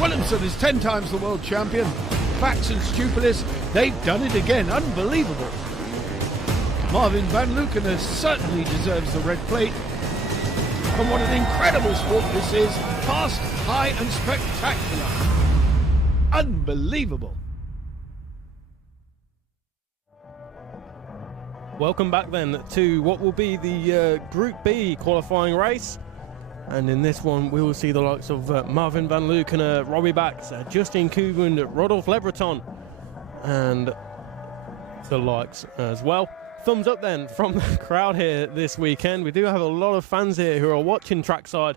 Williamson is 10 times the world champion. Bax and Stupilis, they've done it again. Unbelievable. Marvin van Lukenen certainly deserves the red plate. And what an incredible sport this is. Fast, high and spectacular. Unbelievable. Welcome back then to what will be the Group B qualifying race. And in this one, we will see the likes of Marvin van Lukenen, Robbie Bax, Justin Kuban, Rodolphe Lebreton, and the likes as well. Thumbs up then from the crowd here this weekend. We do have a lot of fans here who are watching trackside,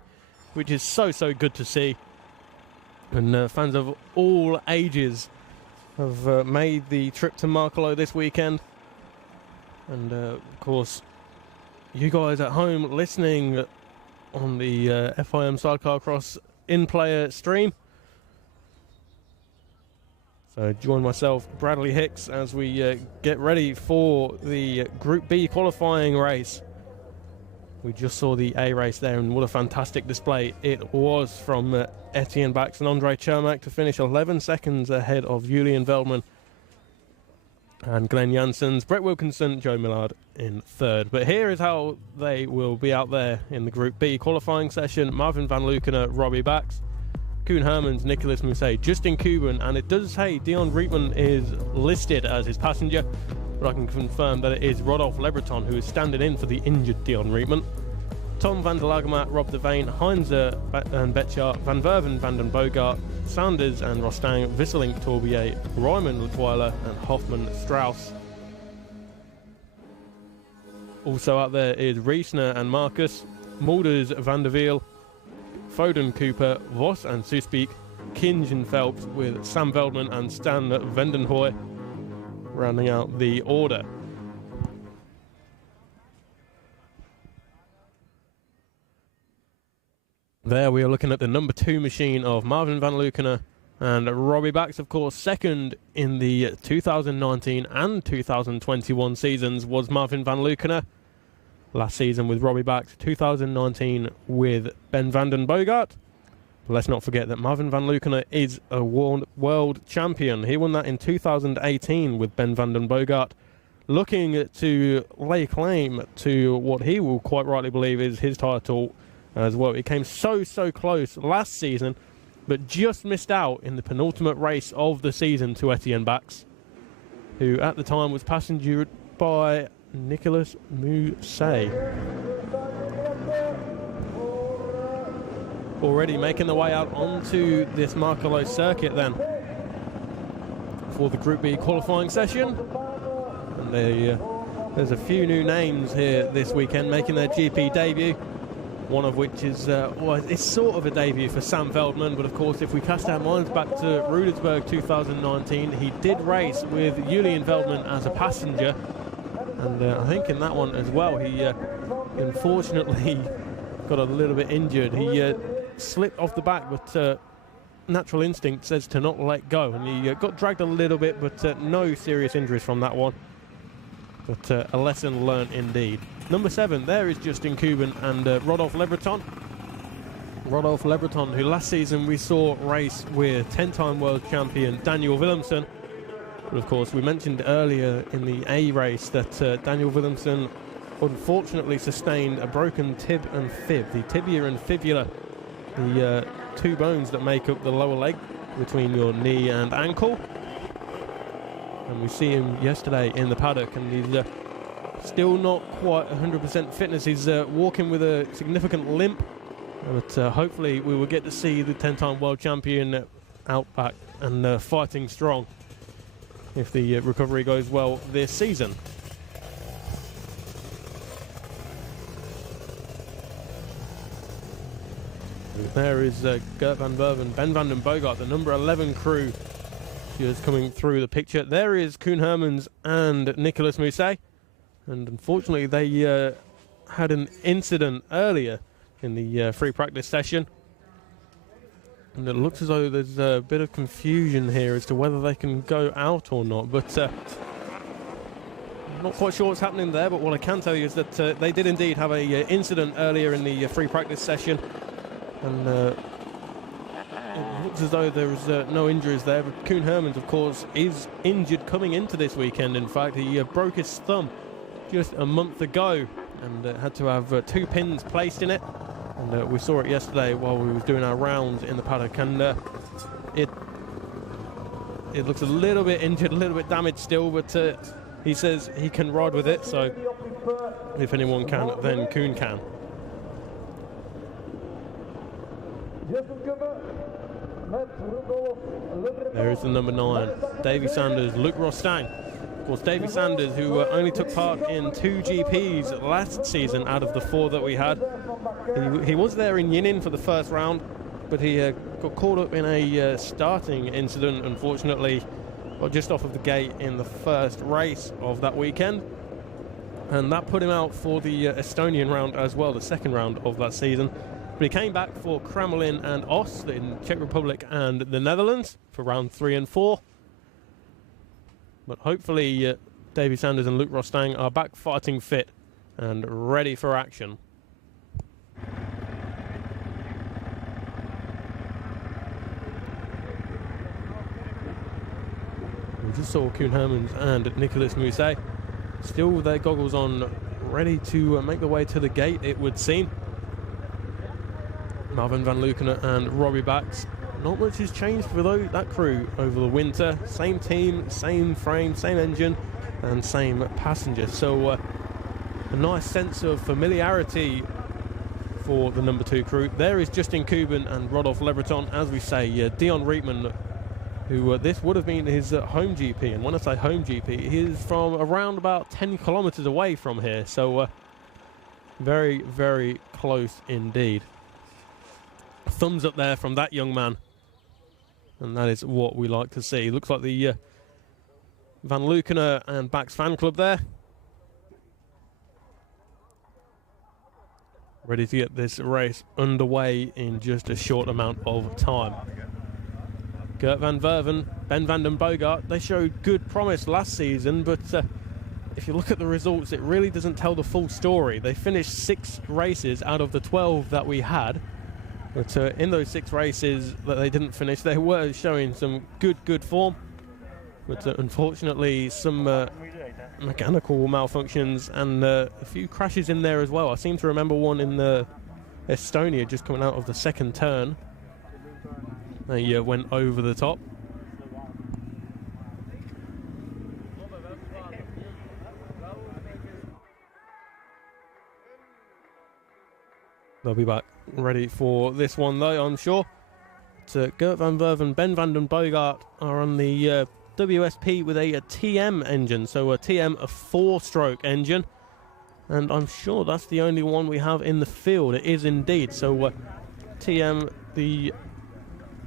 which is so good to see. And fans of all ages have made the trip to MAKRELO this weekend. And of course, you guys at home listening on the FIM Sidecarcross in-player stream. So join myself, Bradley Hicks, as we get ready for the Group B qualifying race. We just saw the A race there, and what a fantastic display it was from Etienne Bax and Andre Chermak to finish 11 seconds ahead of Julian Veldman and Glenn Janssens, Brett Wilkinson, Joe Millard in third. But here is how they will be out there in the Group B qualifying session. Marvin van Lukenen, Robbie Bax, Koen Hermans, Nicolas Mousset, Justin Kuban, and it does say Dion Rietman is listed as his passenger, but I can confirm that it is Rodolphe Lebreton who is standing in for the injured Dion Rietman. Tom van der Lagemat, Rob de Veen, Heinze and Betjar, Van Verven, Van den Bogart, Sanders and Rostang, Visselink, Tourbier, Ryman, Letweiler and Hoffman Strauss. Also out there is Riesner and Marcus, Mulders, Van der Wiel, Foden, Cooper, Voss and Suspiek, Kinge and Phelps, with Sam Veldman and Stan Vendenhooy rounding out the order. There we are looking at the number 2 machine of Marvin van Lukenen, and Robbie Bax, of course, second in the 2019 and 2021 seasons was Marvin van Lukenen. Last season with Robbie Bax, 2019 with Ben van den Bogart. But let's not forget that Marvin van Lukenen is a world champion. He won that in 2018 with Ben van den Bogart, looking to lay claim to what he will quite rightly believe is his title as well. He came so close last season, but just missed out in the penultimate race of the season to Etienne Bax, who at the time was passengered by Nicolas Mousset. Already making the way out onto this MAKRELO circuit then for the Group B qualifying session. And there's a few new names here this weekend making their GP debut. One of which is, it's sort of a debut for Sam Veldman, but of course if we cast our minds back to Rudersburg 2019, he did race with Julian Veldman as a passenger, and I think in that one as well he unfortunately got a little bit injured. He slipped off the back, but natural instinct says to not let go, and he got dragged a little bit, but no serious injuries from that one. But a lesson learned indeed. Number 7, there is Justin Kuban and Rodolphe Lebreton. Rodolphe Lebreton, who last season we saw race with 10-time world champion Daniel Willemsen. But of course, we mentioned earlier in the A race that Daniel Willemsen unfortunately sustained a broken tib and fib. The tibia and fibula, the 2 bones that make up the lower leg between your knee and ankle. And we see him yesterday in the paddock, and he's still not quite 100% fitness. He's walking with a significant limp, but hopefully we will get to see the 10-time world champion out back and fighting strong if the recovery goes well this season. There is Gert van Verven, Ben van den Bogart, the number 11 crew just coming through the picture. There is Koen Hermans and Nicolas Mousset, and unfortunately they had an incident earlier in the free practice session, and it looks as though there's a bit of confusion here as to whether they can go out or not, but I'm not quite sure what's happening there. But what I can tell you is that they did indeed have a incident earlier in the free practice session, and it looks as though there is no injuries there, but Koen Hermans, of course, is injured coming into this weekend. In fact, he broke his thumb just a month ago and had to have 2 pins placed in it. And we saw it yesterday while we was doing our rounds in the paddock, and it looks a little bit injured, a little bit damaged still, but he says he can ride with it, so if anyone can, then Koen can. There is the number 9, Davy Sanders, Luc Rostang. Of course, Davy Sanders, who only took part in 2 GPs last season out of the 4 that we had. He was there in Yinin for the first round, but he got caught up in a starting incident, unfortunately, just off of the gate in the first race of that weekend. And that put him out for the Estonian round as well, the second round of that season. But he came back for Kremlin and Oss in Czech Republic and the Netherlands for round 3 and 4. But hopefully Davy Sanders and Luc Rostang are back fighting fit and ready for action. We just saw Koen Hermans and Nicolas Mousset still with their goggles on, ready to make their way to the gate, it would seem. Marvin van Leeuwen and Robbie Bax. Not much has changed for that crew over the winter. Same team, same frame, same engine, and same passenger. So a nice sense of familiarity for the number 2 crew. There is Justin Kuban and Rodolphe Lebreton, as we say. Dion Rietman, who this would have been his home GP. And when I say home GP, he is from around about 10 kilometers away from here. So very, very close indeed. Thumbs up there from that young man. And that is what we like to see. Looks like the Van Leeuwen and Bax fan club there. Ready to get this race underway in just a short amount of time. Gert van Verven, Ben van den Bogart, they showed good promise last season, but if you look at the results, it really doesn't tell the full story. They finished 6 races out of the 12 that we had. But in those 6 races that they didn't finish, they were showing some good form. But unfortunately, some mechanical malfunctions and a few crashes in there as well. I seem to remember one in Estonia just coming out of the second turn. They went over the top. They'll be back ready for this one, though, I'm sure. Gert van Verven, Ben van den Bogart are on the WSP with a TM engine, so a TM, a 4-stroke engine. And I'm sure that's the only one we have in the field. It is indeed. So TM, the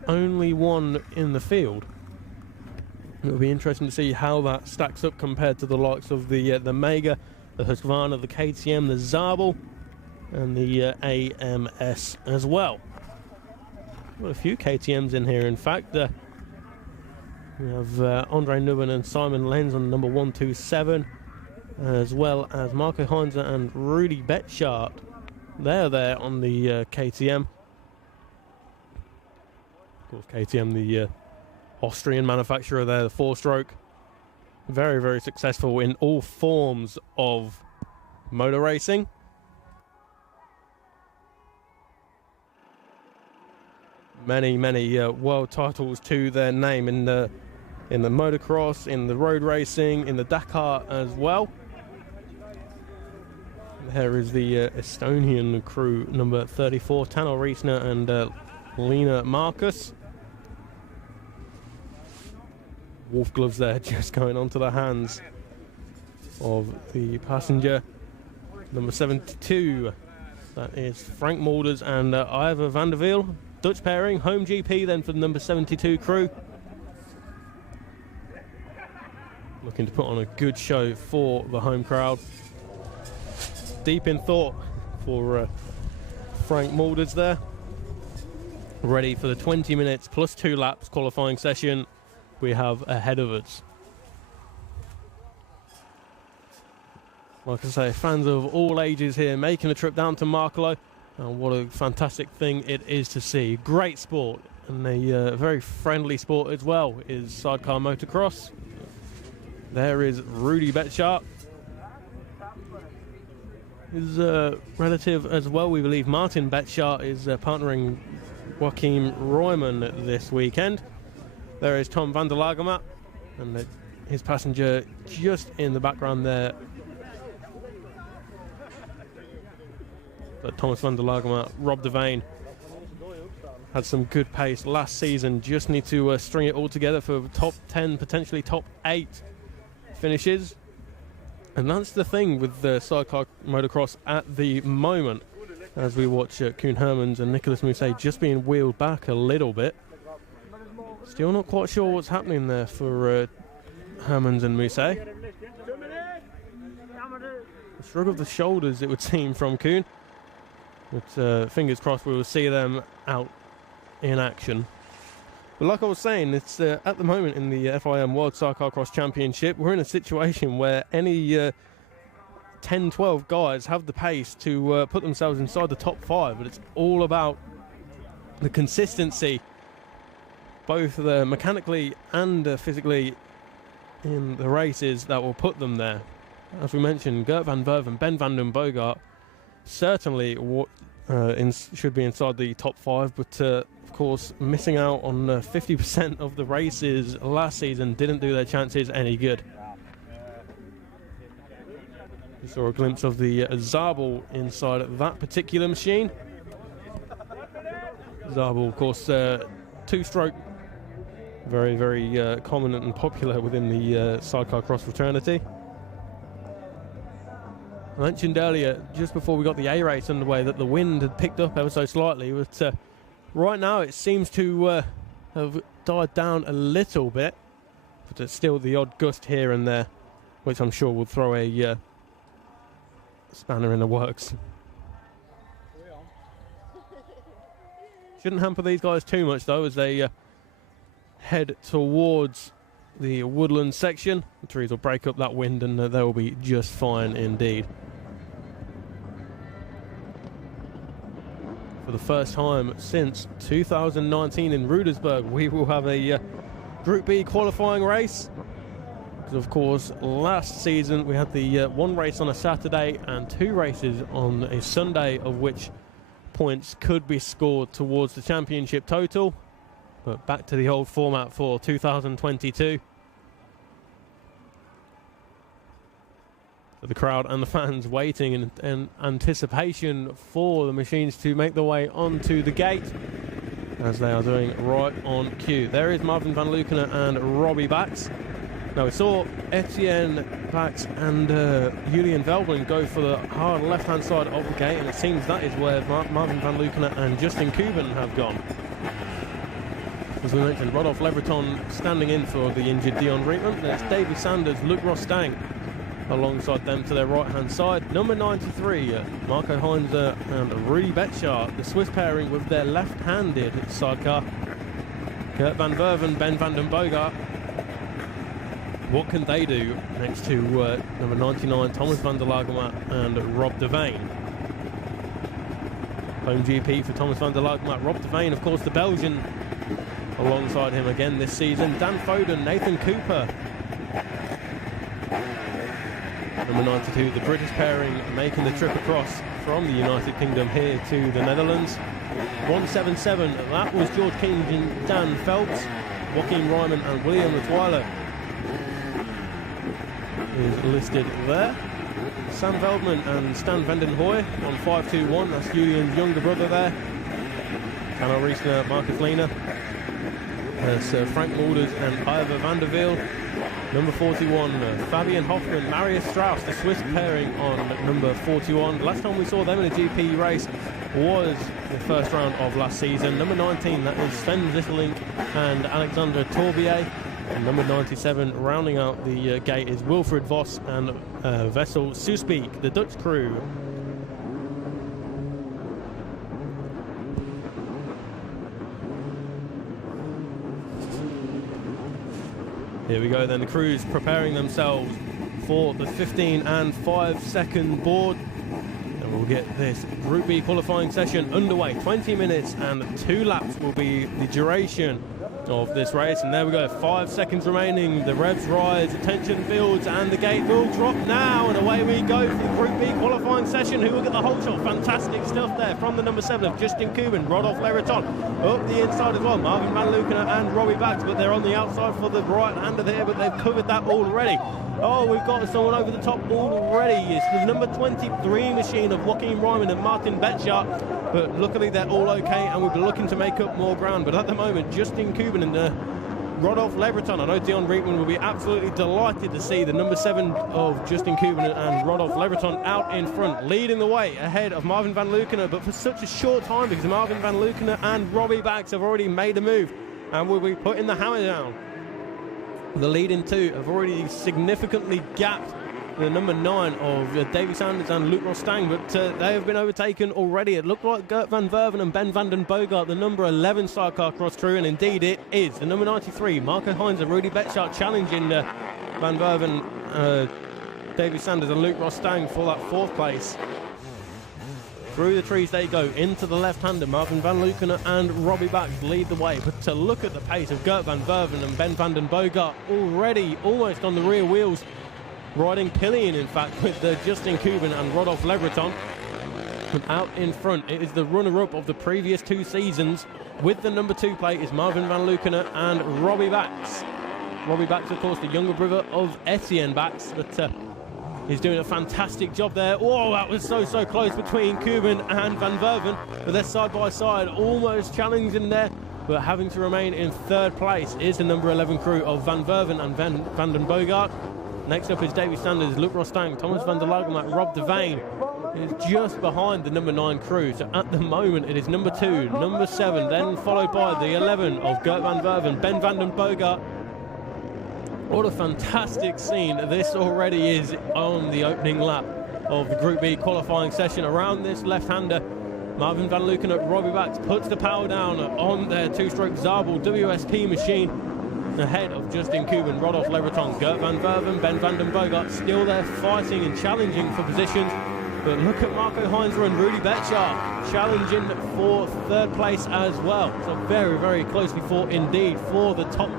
only one in the field. It'll be interesting to see how that stacks up compared to the likes of the Mega, the Husqvarna, the KTM, the Zabel, and the AMS as well. Got a few KTMs in here, in fact. We have Andre Nuben and Simon Lenz on number 127, as well as Marco Heinze and Rudy Betschart. They're there on the KTM. Of course, KTM, the Austrian manufacturer there, the 4-stroke. Very, very successful in all forms of motor racing. Many world titles to their name in the motocross, in the road racing, in the Dakar as well. Here is the Estonian crew, number 34, Tano Riesner and Lena Marcus. Wolf gloves there just going onto the hands of the passenger. Number 72, that is Frank Malders and Ivor van der Wiel. Dutch pairing, home GP then for the number 72 crew. Looking to put on a good show for the home crowd. Deep in thought for Frank Malders there. Ready for the 20 minutes plus 2 laps qualifying session we have ahead of us. Like I say, fans of all ages here making a trip down to MAKRELO. And what a fantastic thing it is to see. Great sport. and a very friendly sport as well is sidecar motocross. There is Rudy Betschart. His relative as well, we believe, Martin Betschart, is partnering Joachim Royman this weekend. There is Tom van der Lagermaat, and his passenger just in the background there. But Thomas van der Lagermaat, Rob Devane, had some good pace last season. Just need to string it all together for top 10, potentially top 8 finishes. And that's the thing with the sidecar motocross at the moment, as we watch Koen Hermans and Nicolas Mousset just being wheeled back a little bit. Still not quite sure what's happening there for Hermans and Mousset. A shrug of the shoulders, it would seem, from Koen. But fingers crossed we will see them out in action. But like I was saying, it's at the moment in the FIM World Sidecarcross Championship, we're in a situation where any 10, 12 guys have the pace to put themselves inside the top 5, but it's all about the consistency, both mechanically and physically, in the races that will put them there. As we mentioned, Gert van Werven, Ben van den Bogart certainly should be inside the top 5, but of course missing out on 50% of the races last season didn't do their chances any good. We saw a glimpse of the Zabel inside that particular machine. Zabel, of course, 2-stroke, very, very common and popular within the sidecar cross fraternity. I mentioned earlier, just before we got the A race underway, that the wind had picked up ever so slightly, but right now it seems to have died down a little bit, but there's still the odd gust here and there, which I'm sure will throw a spanner in the works. Shouldn't hamper these guys too much though, as they head towards the woodland section. The trees will break up that wind and they will be just fine indeed. For the first time since 2019 in Rudersburg, we will have a Group B qualifying race. Because of course, last season we had the one race on a Saturday and 2 races on a Sunday, of which points could be scored towards the championship total. But back to the old format for 2022. The crowd and the fans waiting in anticipation for the machines to make their way onto the gate, as they are doing right on cue. There is Marvin van Leeuwen and Robbie Bax. Now we saw Etienne Bax and Julian Velblin go for the hard left-hand side of the gate, and it seems that is where Marvin van Leeuwen and Justin Kuban have gone. As we mentioned, Rodolphe Lebreton standing in for the injured Dion Rietman. There's Davy Sanders, Luc Rostang alongside them to their right-hand side. Number 93, Marco Heinze and Rudy Betschart, the Swiss pairing with their left-handed sidecar. Gert van Werven, Ben van den Bogart. What can they do next to number 99, Thomas van der Lagermaat and Rob Devane? Home GP for Thomas van der Lagermaat. Rob Devane, of course, the Belgian, alongside him again this season. Dan Foden, Nathan Cooper. Number 92, the British pairing, making the trip across from the United Kingdom here to the Netherlands. 177, that was George King and Dan Phelps. Joachim Ryman and William Latoile is listed there. Sam Veldman and Stan Vandenhooy on 521, that's Julian's younger brother there. Canal Riesner, Marcus Lehner. There's Frank Mulders and Ivor van der Wiel. Number 41, Fabian Hoffman, Marius Strauss, the Swiss pairing on number 41. Last time we saw them in a GP race was the first round of last season. Number 19, that is Sven Zitterlink and Alexander Torbier. And number 97, rounding out the gate, is Wilfried Vos and Wessel Soesbeek, the Dutch crew. Here we go then, the crews preparing themselves for the 15 and 5 second board. And We'll get this Group B qualifying session underway. 20 minutes and 2 laps will be the duration of this race. And there we go, 5 seconds remaining. The revs rise, attention builds, and the gate will drop now. And away we go for the Group B qualifying session. Who will get the whole shot? Fantastic stuff there from the number 7 of Justin Cuban, Rodolphe Leraton. Up the inside as well, Marvin Van Lukener and Robbie Bax, but they're on the outside for the right-hander there, but they've covered that already. Oh, we've got someone over the top already. It's the number 23 machine of Joachim Ryman and Martin Betschart. But luckily they're all okay, and we'll be looking to make up more ground. But at the moment, Justin Cuban and Rodolphe Lebreton. I know Dion Rietman will be absolutely delighted to see the number 7 of Justin Cuban and Rodolphe Lebreton out in front, leading the way ahead of Marvin Van Lukener, but for such a short time, because Marvin Van Lukener and Robbie Bax have already made a move and will be putting the hammer down. The leading 2 have already significantly gapped the number 9 of Davy Sanders and Luc Rostang, but they have been overtaken already. It looked like Gert van Verven and Ben van den Bogart, the number 11 Sidecarcross crew, and indeed it is. The number 93, Marco Heinz and Rudy Betschart challenging Van Verven, Davy Sanders and Luc Rostang for that 4th place. Through the trees they go, into the left-hander. Marvin Van Lukener and Robbie Bax lead the way. But to look at the pace of Gert van Verven and Ben van den Bogart, already almost on the rear wheels, riding pillion, in fact, with Justin Cuban and Rodolphe Lebreton. And out in front, it is the runner-up of the previous 2 seasons. With the number 2 plate is Marvin Van Lukener and Robbie Bax. Robbie Bax, of course, the younger brother of Etienne Bax, but he's doing a fantastic job there. Oh, that was so close between Cuban and Van Verven, but they're side by side, almost challenging there, but having to remain in 3rd place is the number 11 crew of Van Verven and Van den Bogart. Next up is Davy Sanders, Luc Rostang, Thomas van der Lagemak, Rob Devane is just behind the number 9 crew. So at the moment it is number 2, number 7, then followed by the 11 of Gert van Verven, Ben van den Bogart. What a fantastic scene this already is on the opening lap of the Group B qualifying session. Around this left-hander, Marvin Van Lukener, Robbie Bax puts the power down on their 2-stroke Zabel WSP machine ahead of Justin Cuban, Rodolphe Lebreton, Gert van Verven, Ben van den Bogart still there fighting and challenging for positions. But look at Marco Heinzer and Rudy Betschart challenging for 3rd place as well. So very closely fought indeed for the top,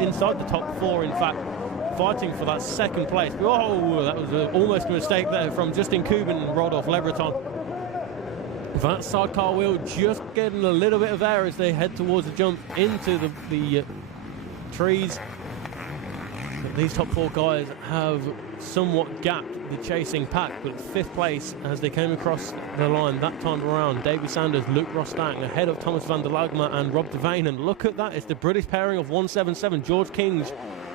inside the top 4 in fact, fighting for that 2nd place. Oh, that was almost a mistake there from Justin Cuban and Rodolphe Lebreton. That sidecar wheel just getting a little bit of air as they head towards the jump into the trees. But these top 4 guys have somewhat gapped the chasing pack, but 5th place as they came across the line that time around. Davy Sanders, Luc Rostang ahead of Thomas van der Lagemak and Rob Devane, and look at that, it's the British pairing of 177, George Kings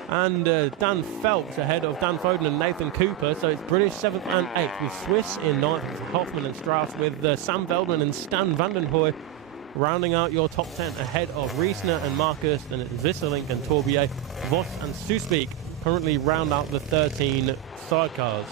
and Dan Phelps ahead of Dan Foden and Nathan Cooper. So it's British 7th and 8th with Swiss in 9th with Hoffman and Strauss, with Sam Veldman and Stan Vandenhooy rounding out your top 10 ahead of Riesner and Marcus, and Visserlink and Torbier, Voss and Susbeek currently round out the 13 sidecars.